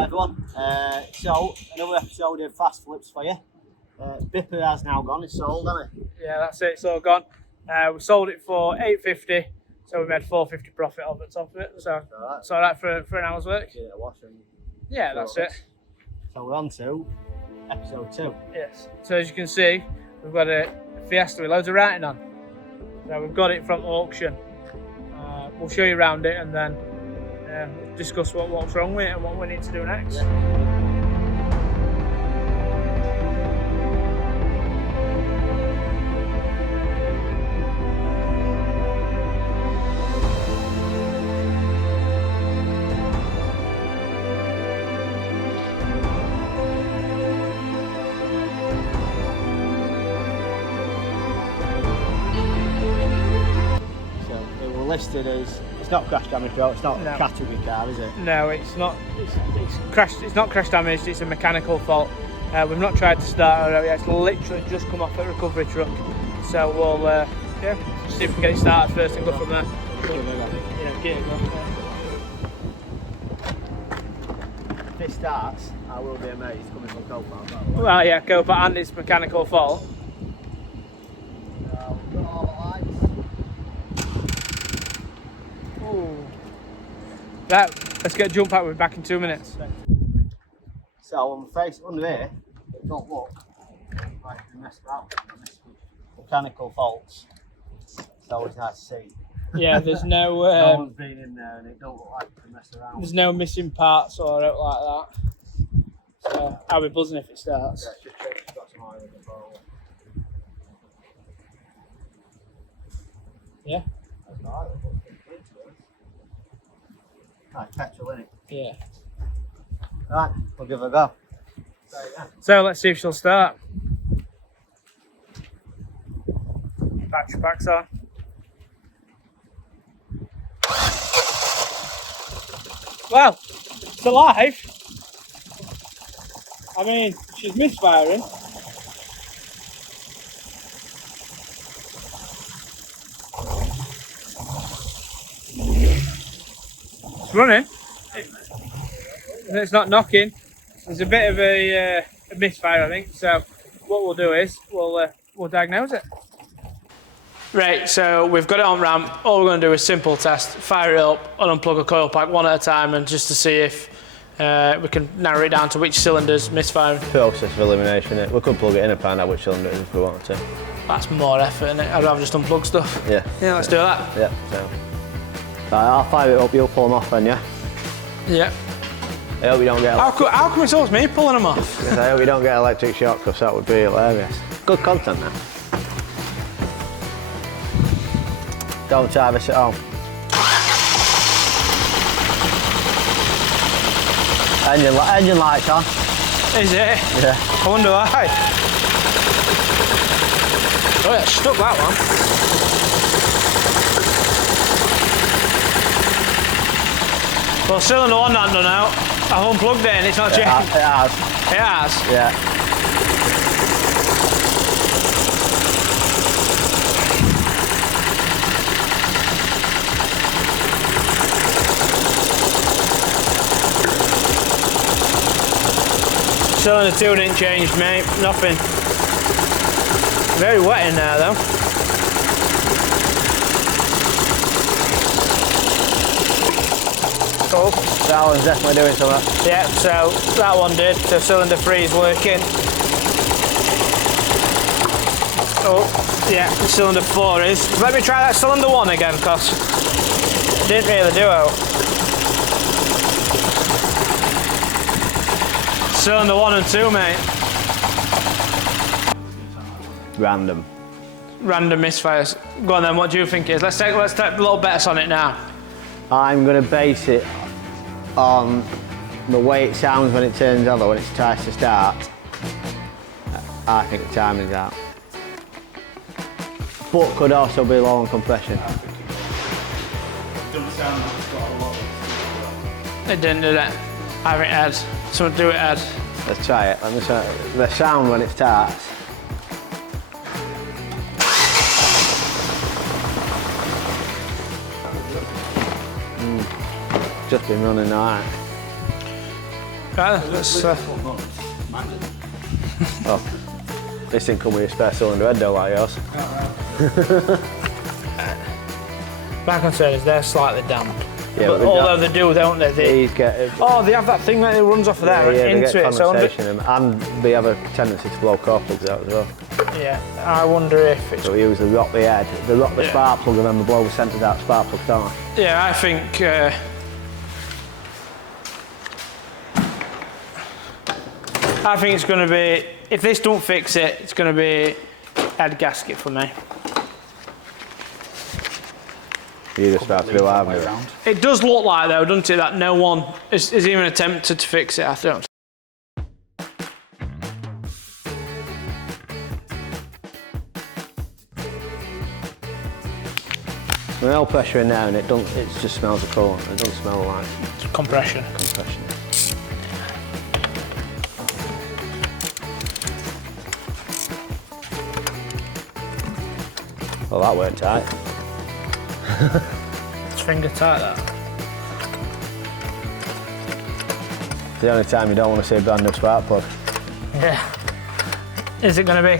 Right everyone, so another episode of Fast Flips for you. Bipper has now gone, it's sold, hasn't it? Yeah, that's it, it's all gone. We sold it for $850, so we made $450 profit off the top of it. So it's all right for an hour's work. Yeah, that's it. So we're on to episode 2. Yes. So as you can see, we've got a Fiesta with loads of writing on. So we've got it from auction. We'll show you around it and then discuss what's wrong with it and what we need to do next. Yeah. Listed as it's not crash damage, though. It's not a category car, is it? No, it's not. It's crashed. It's not crash damaged. It's a mechanical fault. We've not tried to start it yet. It's literally just come off a recovery truck. So we'll see if we can get it started first and go from there. Give it a go. If this starts, I will be amazed coming from Copart. Well, yeah, Copart and its mechanical fault. We've got all the lights. Right, let's get a jump out. We're back in 2 minutes. So on the face under here, it don't look like it's been messed about. Mechanical faults. It's always nice to see. Yeah, there's no. No one's been in there, and it don't look like it's been messed around. There's no missing parts or anything like that. So I'll be buzzing if it starts. Yeah, just check it's got some oil in the bowl. Yeah. That's all right. Right, petrol in it. Yeah. Right, we'll give it a go. So let's see if she'll start. Battery pack's on. Well, it's alive. I mean, she's misfiring. It's running. It's not knocking. There's a bit of a misfire, I think. So what we'll do is we'll diagnose it. Right, so we've got it on ramp. All we're going to do is simple test, fire it up, and unplug a coil pack one at a time, and just to see if we can narrow it down to which cylinder's misfiring. Process of elimination. We could plug it in and find out which cylinder it is if we wanted to. That's more effort, isn't it? I'd rather just unplug stuff. Yeah. Yeah, let's do that. Yeah. So. Right, I'll fire it up. You'll pull them off then, yeah. Yeah. I hope you don't get. How come it's always me pulling them off? I hope you don't get electric shock, because that would be hilarious. Good content now. Don't try this at home. Engine lights on. Is it? Yeah. I wonder why. Oh yeah, stuck that one. Well, cylinder one not done out. I've unplugged it and it's not changed. It has. It has? Yeah. Cylinder 2 didn't change, mate. Nothing. Very wet in there, though. Cool. That one's definitely doing something. Yeah, so that one did. So cylinder 3 is working. Oh, yeah, cylinder 4 is. Let me try that cylinder 1 again, because it didn't really do it. Cylinder 1 and 2, mate. Random misfires. Go on then, what do you think it is? Let's take a little bets on it now. I'm going to base it on the way it sounds when it turns on, or when it tries to start. I think the timing's out. But could also be low on compression. It doesn't sound like it's got a lot of... It didn't, did it? I think it had. Someone do it, Ed. Let's try it. Let me try it. The sound when it starts. Just been running alright. Right, let's, Oh, this didn't come with a spare cylinder head though, like yours. my concern is they're slightly damp. Yeah, but although they do, don't they? These get... Oh, they have that thing that runs off of there they into get it. So condensation in them, and they have a tendency to blow core plugs out as well. yeah, I wonder if it's... So we usually rock the head, they rock the spark plug and then we blow the centres out spark plug, don't they? Yeah, I think... I think it's going to be... If this don't fix it, it's going to be head gasket for me. You just about to do our move. It does look like though, doesn't it, that no one is even attempted to fix it, I don't. With no pressure in there and it just smells of coolant, it doesn't smell like Compression. compression. Well, that weren't tight. It's finger tight, that. It's the only time you don't want to see a brand new spark plug. Yeah. Is it going to be,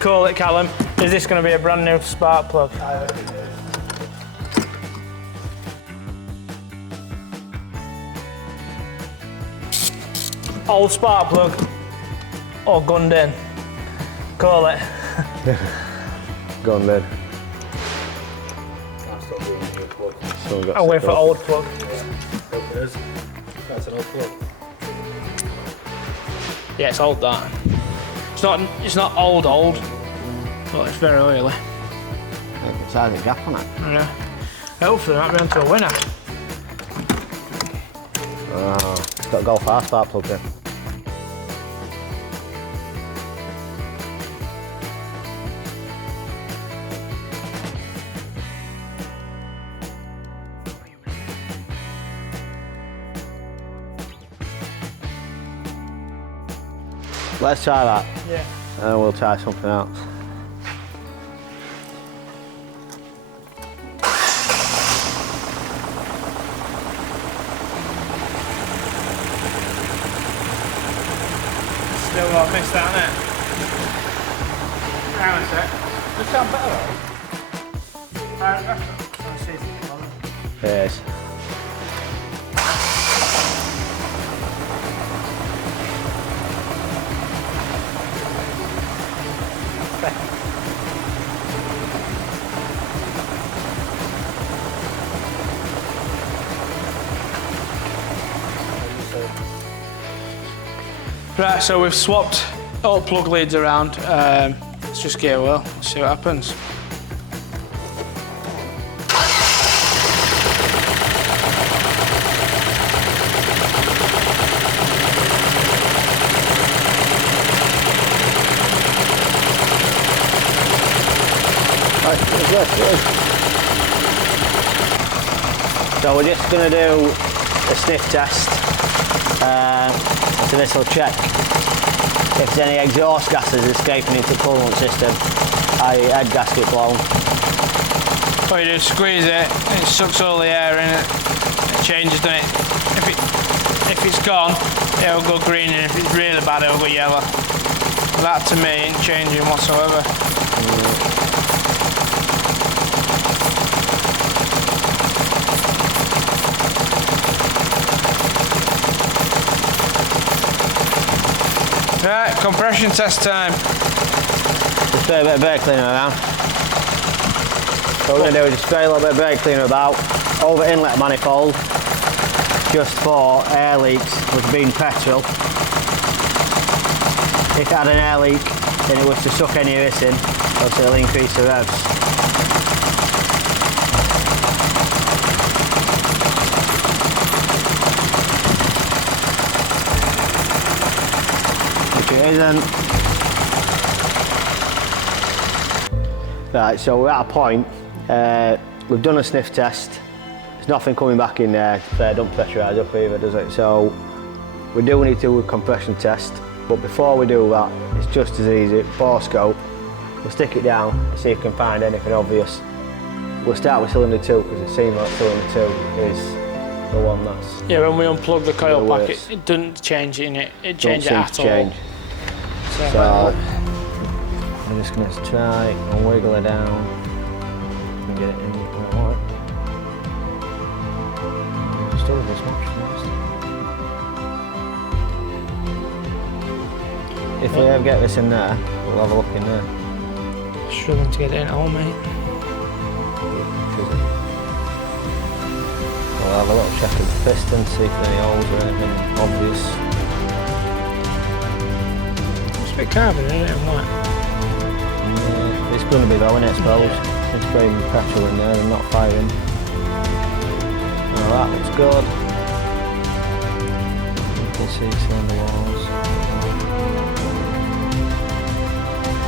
call it Callum, is this going to be a brand new spark plug? I reckon it is. Old spark plug or gunned in? Call it. Go on then. I'm still doing a new plug. Someone got I'll wait sick for of- old plug. Hope it is. That's an old plug. Yeah, it's old that. It's not old, but it's very oily. It's either a gap on it. Yeah. Hopefully it might be onto a winner. Oh, it's got to go fast spark plug in. Let's try that. Yeah. And then we'll try something else. Still got missed that, innit? Hang on a sec. Does it sound better though? Let's see if it's on. Yes. Right, so we've swapped all plug leads around. Let's just get a whirl, see what happens. So we're just going to do a sniff test. So this will check if there's any exhaust gases escaping into the coolant system, i.e. head gasket blown. What you do is squeeze it, and it sucks all the air in it. It changes, doesn't it? If it's gone, it'll go green, and if it's really bad, it'll go yellow. That to me ain't changing whatsoever. Right, compression test time. Just spray a bit of brake cleaner around. So what we're going to do is just spray a little bit of brake cleaner about over inlet manifold, just for air leaks with being petrol. If it had an air leak and it was to suck any of this in, obviously it'll increase the revs. If it isn't. Right, so we're at a point, we've done a sniff test, there's nothing coming back in there, don't pressurise up either, does it? So we do need to do a compression test, but before we do that, it's just as easy, Borescope, we'll stick it down, see if we can find anything obvious. We'll start with cylinder 2, because it seems like cylinder 2 is the one that's... Yeah, when we unplug the coil The pack, worst. it doesn't change it in it. It don't changes it seem at to all. change. So, I'm just going to try and wiggle it down and get it in where I want it. Still a bit much, if we ever get this in there, we'll have a look in there. Struggling to get it in at all, mate. We'll have a little check of the piston, see if there are any holes or anything obvious. It's a bit carbon, isn't it? What? Yeah, it's going to be though, isn't it, I suppose? It's spraying petrol in there and not firing. Oh, that looks good. You can see cylinder walls.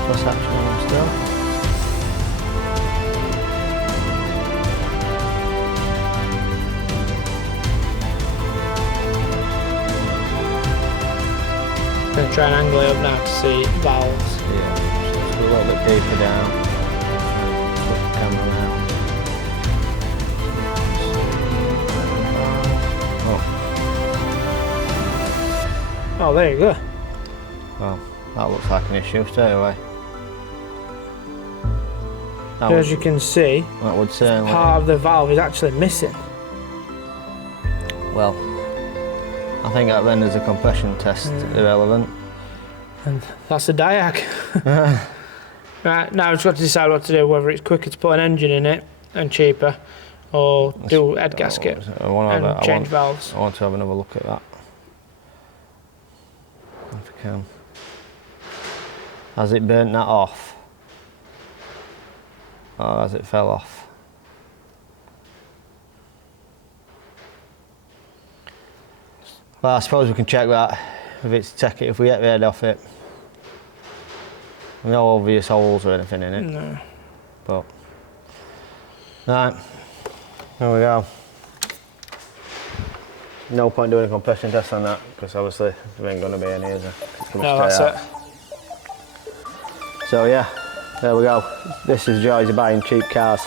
Plus action on still. I'm going to try and angle it up now to see valves. Yeah, so let's go a little bit deeper down. Flip the camera around. Oh, there you go. Well, that looks like an issue straight away. As you can see, That would certainly... part of the valve is actually missing. Well, I think that renders the compression test irrelevant. And that's the diag. Right, now we've just got to decide what to do, whether it's quicker to put an engine in it and cheaper, or do head gasket and change valves. I want to have another look at that. If I can. Has it burnt that off? Or has it fell off? Well, I suppose we can check that if we get the head off it. No obvious holes or anything in it. No. But right, there we go. No point doing a compression test on that because obviously there ain't going to be any, is there? No, that's it. So yeah, there we go. This is the joys of buying cheap cars.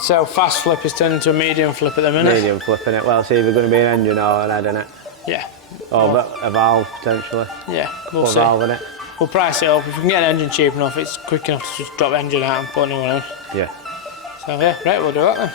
So fast flip is turned into a medium flip at the minute. Medium flipping it. Well, see if there's going to be an engine or an head in it. Yeah. Or a valve potentially. Yeah, we'll Put a see. valve in it. We'll price it up. If we can get an engine cheap enough, it's quick enough to just drop the engine out and put a new one in. Yeah. So yeah, right, we'll do that then.